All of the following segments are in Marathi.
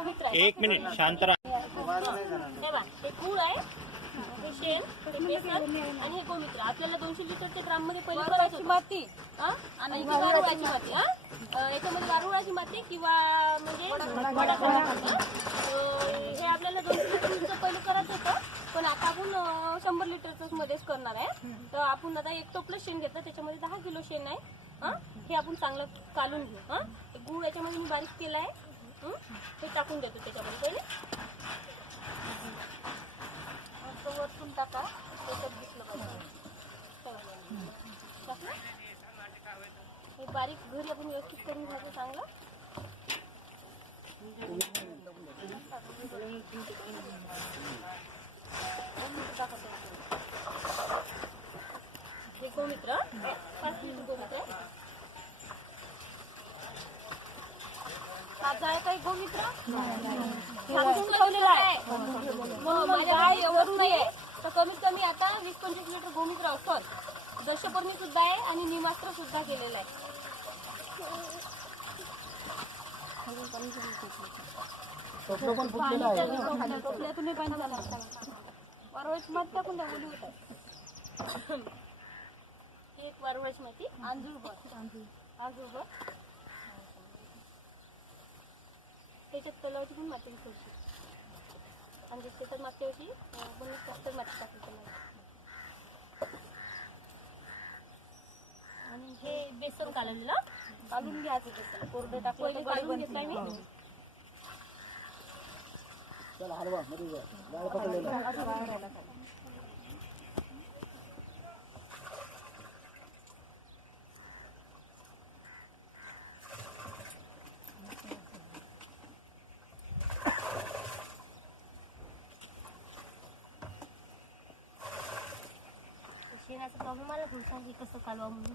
गोमित्र आहे. 1 मिनिट शांत राहा. हे बघा, हे कूळ आहे, हे शेण, हे बेसन आणि हे गोमित्र. आपल्याला 200 लिटरच्या ड्राम मध्ये पहिले करायचं माती आणि वारुळाची माती. याच्यामध्ये वारुळाची माती किंवा म्हणजे वडाची माती. हे आपल्याला 200 लिटरचं पहिलं करायचं होतं, पण आता आपण 100 लिटरच मध्येच करणार आहे. तर आपण आता 1 टोपलं शेण घेतलं, त्याच्यामध्ये 10 किलो शेण आहे. हे आपण चांगलं कालून घेऊ. गूळ याच्यामध्ये मी बारीक केला आहे, हे टाकून देतो त्याच्यामध्ये पहिले. वरतून टाका, त्याच्यात दिसलं पाहिजे. हे बारीक घरी आपण व्यवस्थित करून घ्यायचं चांगलं. हे गोमित्र 5 लिटर गोमित्र आहे. आज आहे काही गोमित्र सांगून ठेवलेलं आहे. माझ्या गाय वरून आहे, तर कमीत कमी आता 20-25 लिटर गोमित्र असत. दशपर्णी सुद्धा आहे आणि निमास्त्र सुद्धा केलेलं आहे. टोपल्यातून पाणी चालणार, वारुळाची माती टाकून द्या, ओली होत आहे. ही एक वारुळाची माती, आंजूळभर त्याच्यात तलावाची पण माती थोडीशी, आणि त्याच्यात मागच्या वर्षी बनवून जास्त माती टाकली त्याला. आणि हे बेसन कालवलेलं काढून घ्यायचं. बेसन कोरडं टाकून काढून घेतलंय मी. शेणाचा प्रॉब्लेम आला तुमचा, हे कसं कालवा म्हणून.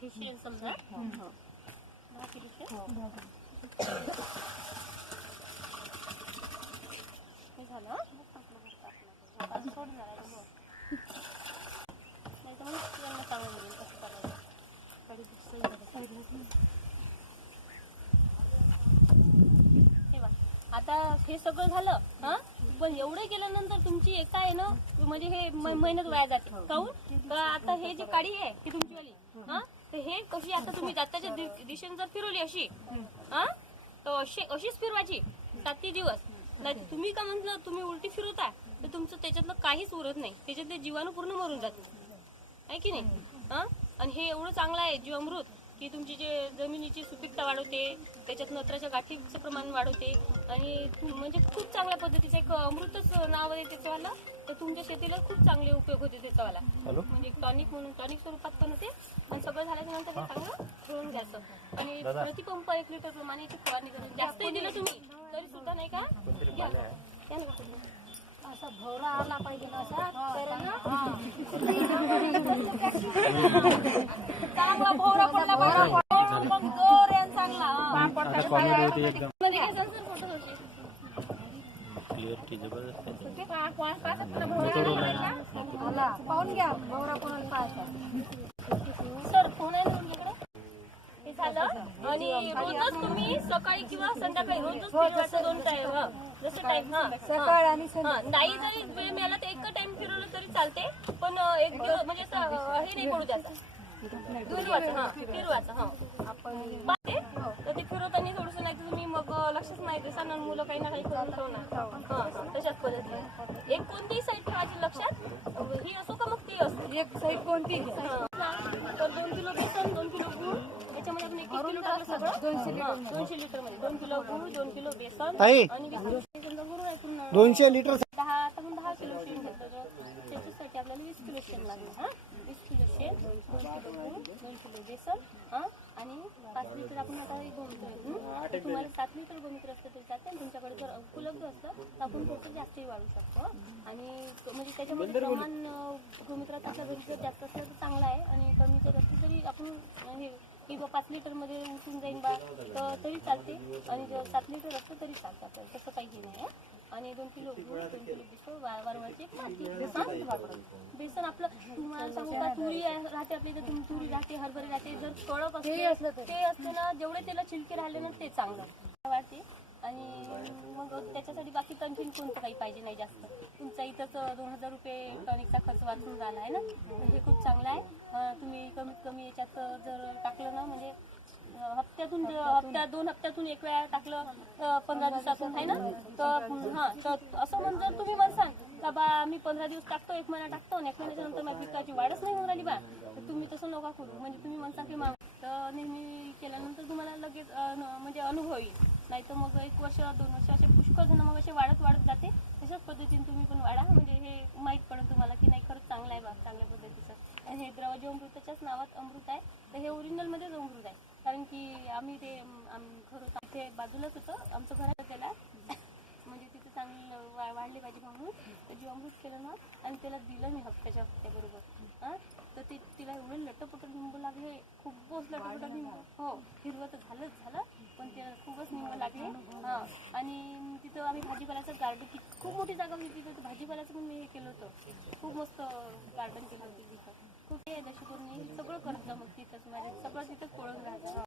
हे शेण समजा 10 किलोचं हे झालं. नाही तर मग यांना चांगलं मिळेल कसं करायचं. आता हे सगळं झालं, पण एवढं केल्यानंतर तुमची एक काय आहे ना, म्हणजे हे मेहनत वाया जाते. काहून तर आता हे जे काडी आहे ती तुमची वाली, तर हे कशी आता तुम्ही जाताच्या दिशेने जर फिरवली अशी, तर अशीच फिरवायची 7 दिवस. नाही तुम्ही का म्हटलं तुम्ही उलटी फिरवता, तर तुमचं त्याच्यातलं काहीच उरत नाही, त्याच्यातले जीवाणू पूर्ण मरून जाते, आहे की नाही. आणि हे एवढं चांगलं आहे जीवामृत की तुमची जे जमिनीची सुपीकता वाढवते, त्याच्यात नत्राच्या गाठीचं प्रमाण वाढवते, आणि म्हणजे खूप चांगल्या पद्धतीचं एक अमृतच नाव आहे त्याच्यावाला. तर तुमच्या शेतीला खूप चांगले उपयोग होते त्याचावाला, म्हणजे टॉनिक म्हणून टॉनिक स्वरूपात पण होते. आणि सगळं झाल्याच्या नंतर हे चांगलं ठेवून घ्यायचं. आणि प्रतिपंप 1 लिटर प्रमाणे फवारणी करून जास्तही दिलं तुम्ही तरी सुद्धा नाही का असा भवरा आला पाहिजे ना, असा चांगला भवरा पडला पाहिजे, मग जोर आहे चांगला. क्लिअरिटी जबरदस्त आहे. पाहून घ्या भवरा कोणाला पाहायचा. सर फोन आहे ना इकडे. हे झालं. आणि रोजच तुम्ही सकाळी किंवा संध्याकाळी रोजच फिरवायचं 2 टाइम. जसं टाइम सकाळ आणि नाही जरी वेळ मिळाला तर 1 टाइम फिरवलं तरी चालते, पण 1 दिवस म्हणजे हे नाही पडू द्यायचं. फिरवायचं आपण तर ते फिरवताना थोडंसं नाही तर तुम्ही मग लक्षच नाही देसा ना, मुलं काही ना काही करून ठेवणार. तशाच पद्धतीने एक कोणतीही साईड ठेवायची लक्षात, ही असो का मग ती असो, एक साईड कोणती. तर 2 किलो बेसन, 2 किलो गूळ, याच्यामध्ये आपण 1 किलो टाकलं सगळं. 200 लिटर मध्ये 2 किलो गूळ, 2 किलो बेसन आणि 20 गूळ आहे पूर्ण 200 लिटर. 10 किलो शेण घेतलं, त्याच्यासाठी आपल्याला 20 किलो शेण लागलं. 20 किलो शेण, 2 किलो गूळ, 2 किलो बेसन आणि 5 लिटर आपण आता गोमित्र. तुम्हाला 7 लिटर गोमित्र असतं तरी चालतं. तुमच्याकडे जर उपलब्ध असलं तर आपण थोडं जास्तही वाढू शकतो. आणि म्हणजे त्याच्यामध्ये प्रमाण गोमित्राचं आपल्या घरी जर जास्त असलं तर चांगलं आहे, आणि कमी जर असलं तरी आपण हे किंवा 5 लिटरमध्ये उठून जाईन बा तर तरी चालते. आणि जर 7 लिटर असतं तरी चालतं आपल्याला, तसं काही हे नाही आहे. आणि 2 किलो गूळ, 2 किलो बेसन, वारंवारची एक माती. बेसन आपलं तुम्हाला सांगू का, तुरी राहते आपल्या इथे, तुरी राहते, हरभरे राहते. जर कडक असते ते असते ना, जेवढे त्याला छिलके राहिले ना ते चांगलं वाटते. आणि मग त्याच्यासाठी बाकी आणखीन कोणतं काही पाहिजे नाही जास्त. तुमचा इथंच 2000 रुपये टॉनिकचा खर्च वाचून झाला आहे ना, तर हे खूप चांगलं आहे. तुम्ही कमीत कमी याच्यात जर टाकलं ना, म्हणजे दोन हप्त्यातून एक वेळा टाकलं, 15 दिवसातून आहे ना, तर तर असं म्हणजे तुम्ही म्हणसाल का बा मी 15 दिवस टाकतो, 1 महिना टाकतो आणि 1 महिन्याच्या नंतर माझी पिकाची वाढच नाही होऊन राहिली बा, तर तुम्ही तसं नका करू. म्हणजे तुम्ही म्हणता की तर नेहमी केल्यानंतर तुम्हाला लगेच म्हणजे अनुभव येईल. नाही तर मग 1 वर्ष 2 वर्ष असे पुष्कळ जण मग असे वाढत जाते. तशाच पद्धतीने तुम्ही पण वाढा, म्हणजे हे माहीत पडेल तुम्हाला की नाही खरंच चांगलं आहे बा, चांगल्या पद्धतीचं. आणि हे द्रवजीवामृताच्याच नावात अमृत आहे, तर हे ओरिजिनलमध्येच अमृत आहे. कारण की आम्ही ते घर होतं इथे बाजूलाच होतं आमचं घर, त्याला म्हणजे तिथे चांगलं वाढली पाहिजे म्हणून तर जीवामृत केलं ना, आणि त्याला दिलं मी हप्त्याबरोबर. तर ते तिला एवढं लटपट निंबू लागले, खूपच लटपट निंबू. हो, हिरवं तर झालं पण त्याला खूपच निंबू लागले. आणि तिथं आम्ही भाजीपाल्याचं गार्डन, खूप मोठी जागा होती तिथं, तर भाजीपाल्याचं पण मी हे केलं होतं. खूप मस्त गार्डन केलं होतं तिथं. खूप हे जशी करून सगळं करत जा मग तिथंच, माझ्या सगळं तिथंच पळून राहायचं.